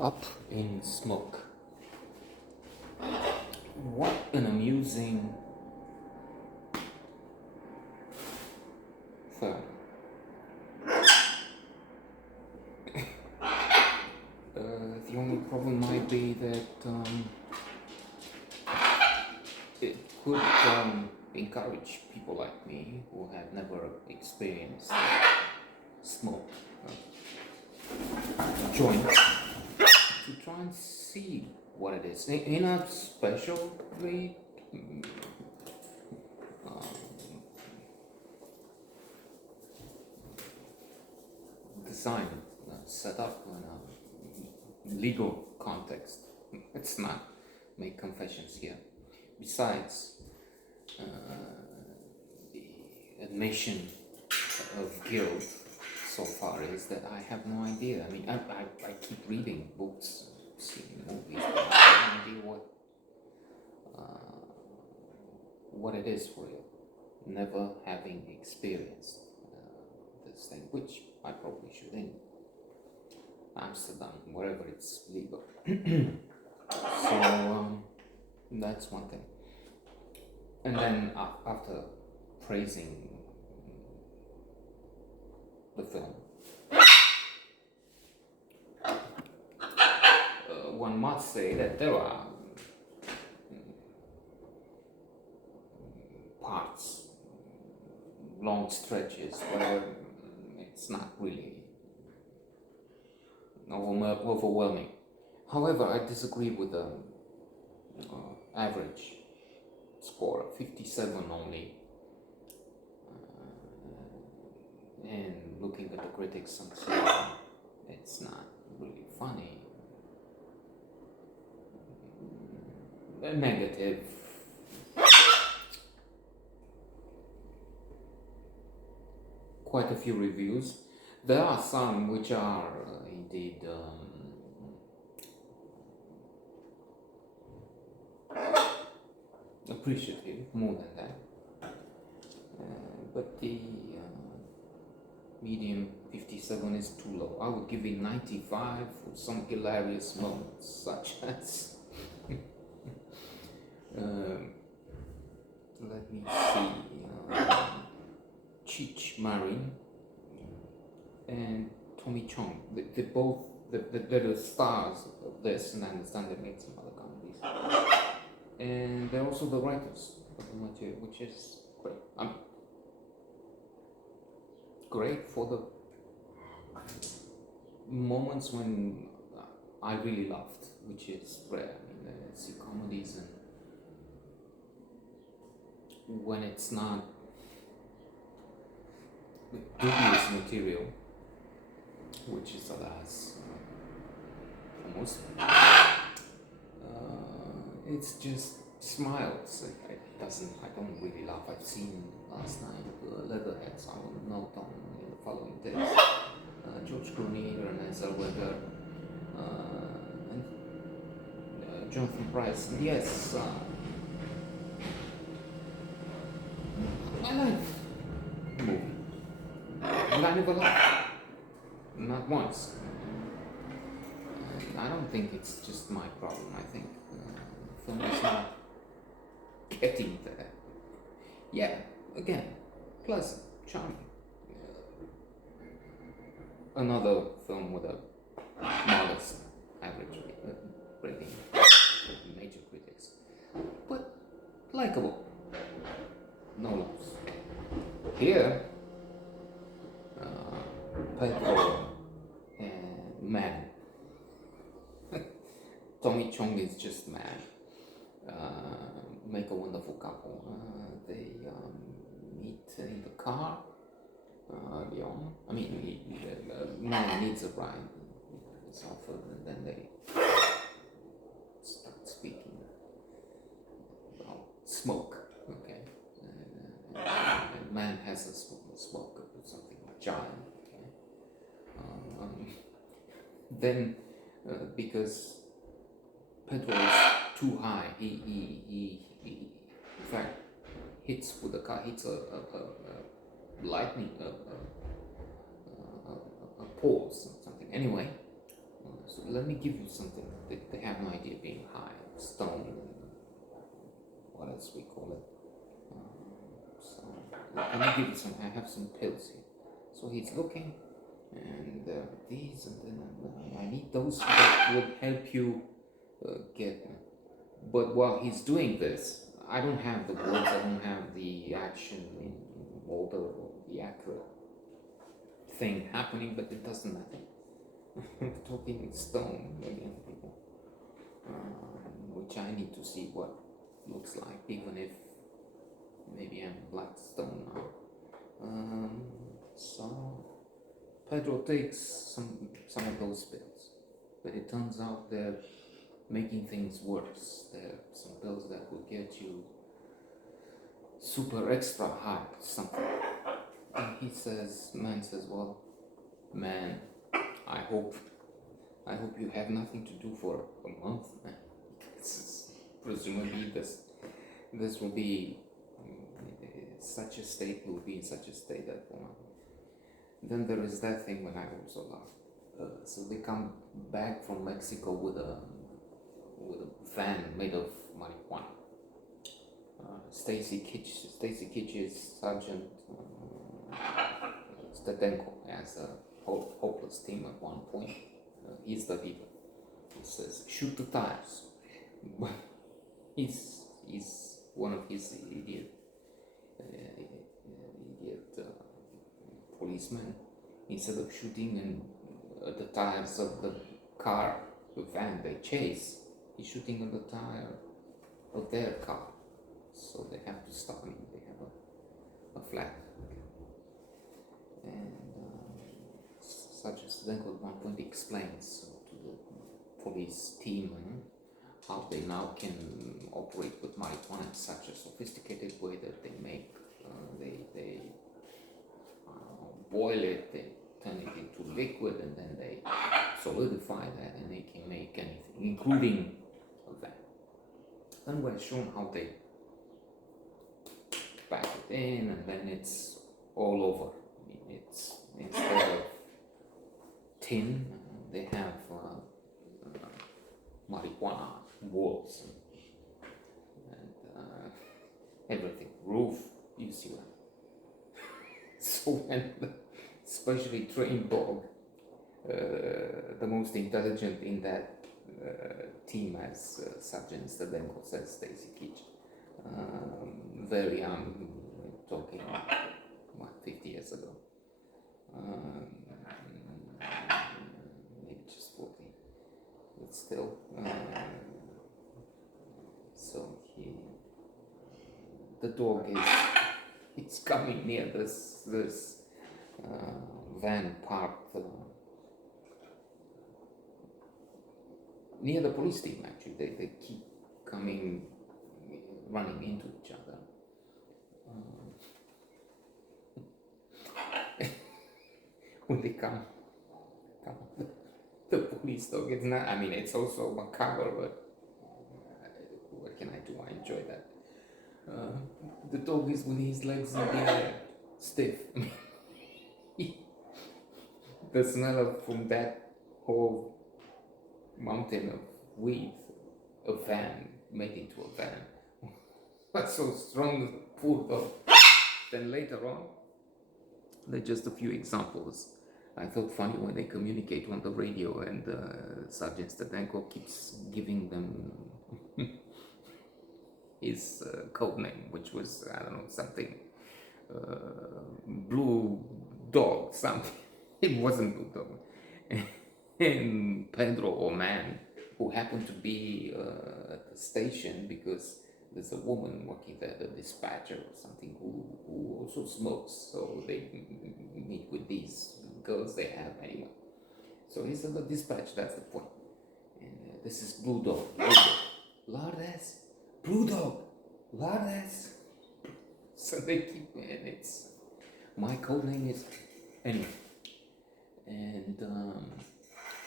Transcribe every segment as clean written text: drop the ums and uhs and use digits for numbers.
Up in Smoke. What an amusing film. The only problem might be that it could encourage people like me who have never experienced smoke joint to try and see what it is in a specially designed, set up in a legal context. Let's not make confessions here. Besides, the admission of guilt so far is that I have no idea. I mean, I keep reading books, seeing movies, but I have no idea what it is for real. Never having experienced this thing, which I probably should in Amsterdam, wherever it's legal. So that's one thing. And then after praising the film, one must say that there are parts, long stretches where it's not really overwhelming. However, I disagree with the average score of 57 only. And looking at the critics and saying it's not really funny. A negative. Quite a few reviews. There are some which are indeed appreciative, more than that. But the medium 57 is too low. I would give it 95 for some hilarious moments, such as let me see, Cheech Marin and Tommy Chong. They both they're the stars of this, and I understand they made some other comedies. And they're also the writers of the material, which is great. Great for the moments when I really laughed, which is rare. I mean, I see comedies and when it's not dubious material, which is alas almost, it's just smiles. I don't really laugh. I've seen last night Leatherheads. I will note on in the following days. George Clooney, Renee Zellweger, and Jonathan Pryce. Yes, I like the movie, but I never laughed. Not once. I don't think it's just my problem. I think the film is not getting there. Yeah, again, pleasant, charming. Another film with a modest average rating, major critics, but likable. No loss. Here, Pedro and man. Tommy Chong is just mad. Make a wonderful couple. They meet in the car early on. I mean, man needs a ride. It's offered, and then they start speaking about smoke. Okay, and man has a smoke or something giant. Okay, then because Pedro is too high. He in fact hits with the car, hits a lightning, a pole or something. Anyway, so let me give you something. They have no idea being high, stone, and what else we call it. So let me give you some. I have some pills here. So he's looking, and these, and then I need those that would help you get. But while he's doing this, I don't have the words. I don't have the action in all the accurate thing happening, but it doesn't matter. Talking in stone again, people, which I need to see what looks like, even if maybe I'm black stone now. So Pedro takes some of those pills, but it turns out they're making things worse. There are some pills that will get you super extra high, something. And man says, well, man, I hope you have nothing to do for a month, man. Presumably this will be such a state, will be in such a state that one. Then there is that thing when I also laugh. So they come back from Mexico with a van made of marijuana. Stacy Kitch's Sergeant Stadenko has a hopeless team at one point. He's the leader. He says, shoot the tires. But he's one of his idiot policemen. Instead of shooting in the tires of the car, the van they chase, he's shooting on the tire of their car. So they have to stop. They have a flat. And such as Zenko at one point explains to the police team how they now can operate with marijuana in such a sophisticated way that they make, they boil it, they turn it into liquid, and then they solidify that, and they can make anything, including that. Then we're shown how they pack it in, and then it's all over. It's instead of tin, they have marijuana walls and everything, roof, you see that. So when the specially trained dog, the most intelligent in that team, as Sergeant Stadenko says, Stacy Kitch, very young, talking 50 years ago, maybe just 40, but still. So the dog is coming near this van parked near the police team. Actually, they keep coming, running into each other. When they come, the police dog. It's not. I mean, it's also macabre, but what can I do? I enjoy that. The dog is with his legs in the air, stiff. The smell from that whole mountain of weed, a van made into a van, was so strong, poor dog. Then later on, they're just a few examples. I thought funny when they communicate on the radio, and Sergeant Stadenko keeps giving them his code name, which was, I don't know, something, Blue Dog, something. It wasn't Blue Dog. And Pedro, or man, who happened to be at the station because there's a woman working there, the dispatcher or something, who also smokes. So they meet with these girls they have anyway. So he's at the dispatch, that's the point. And this is Blue Dog. Lourdes, Blue Dog, Lourdes. So they keep, and it's, my code name is, anyway. And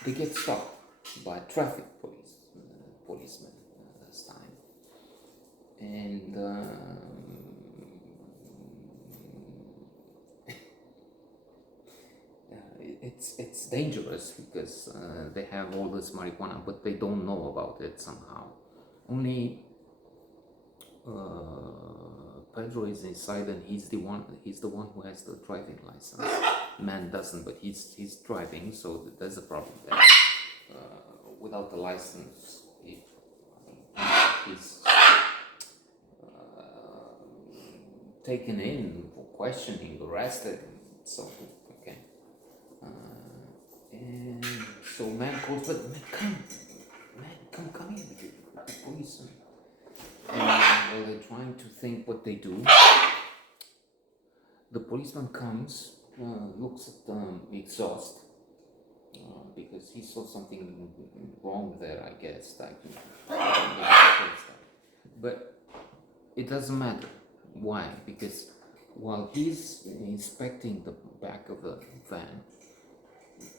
they get stopped by traffic policemen this time. And it's dangerous because they have all this marijuana, but they don't know about it somehow. Only Pedro is inside, and he's the one who has the driving license. Man doesn't, but he's driving, so there's a problem there. Without the license, he's taken in for questioning, arrested, so okay. And so man calls, but man, come in, the police. And while they're trying to think what they do, the policeman comes, looks at the exhaust, because he saw something wrong there, I guess. But it doesn't matter. Why? Because while he's inspecting the back of the van,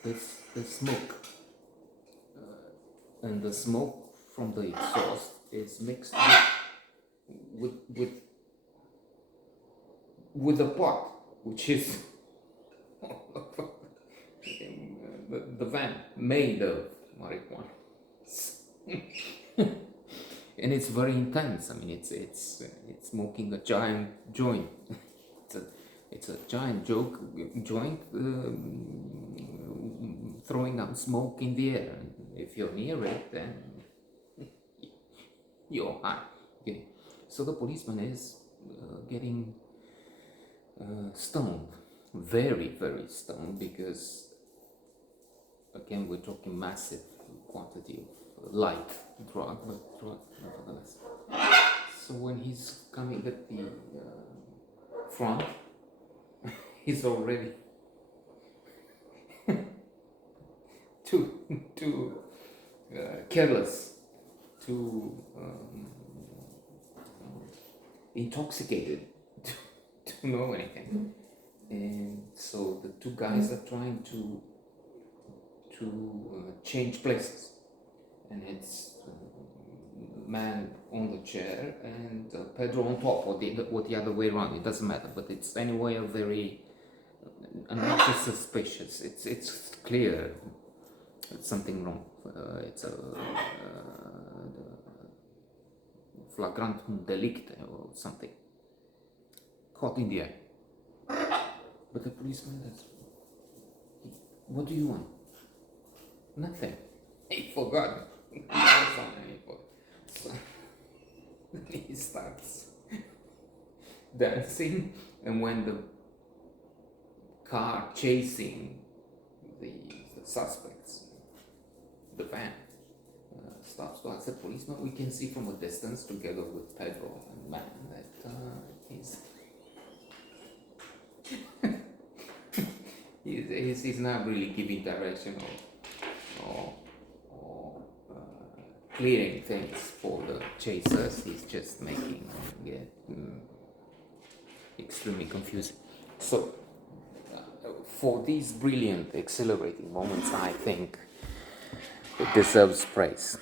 there's smoke, and the smoke from the exhaust is mixed with the pot, which is the van made of marijuana. And it's very intense. I mean, it's smoking a giant joint. It's a giant joint throwing out smoke in the air. And if you're near it, then you're high. Okay. So the policeman is getting stoned, very, very stoned, because again we're talking massive quantity of light drug, but drug nevertheless. So when he's coming at the front, he's already too careless, too intoxicated to know anything. And so the two guys are trying to change places, and it's man on the chair and Pedro on top, or the other way around. It doesn't matter, but it's anyway a very not just suspicious. It's clear it's something wrong. It's a flagrant delicte or something caught in the act. But the policeman says, "What do you want?" "Nothing." He forgot. So he starts dancing, and when the car chasing the suspects, the van, stops to ask the policeman, we can see from a distance, together with Pedro and man, that he's not really giving direction or clearing things for the chasers. He's just making it extremely confusing. So for these brilliant, exhilarating moments, I think it deserves praise.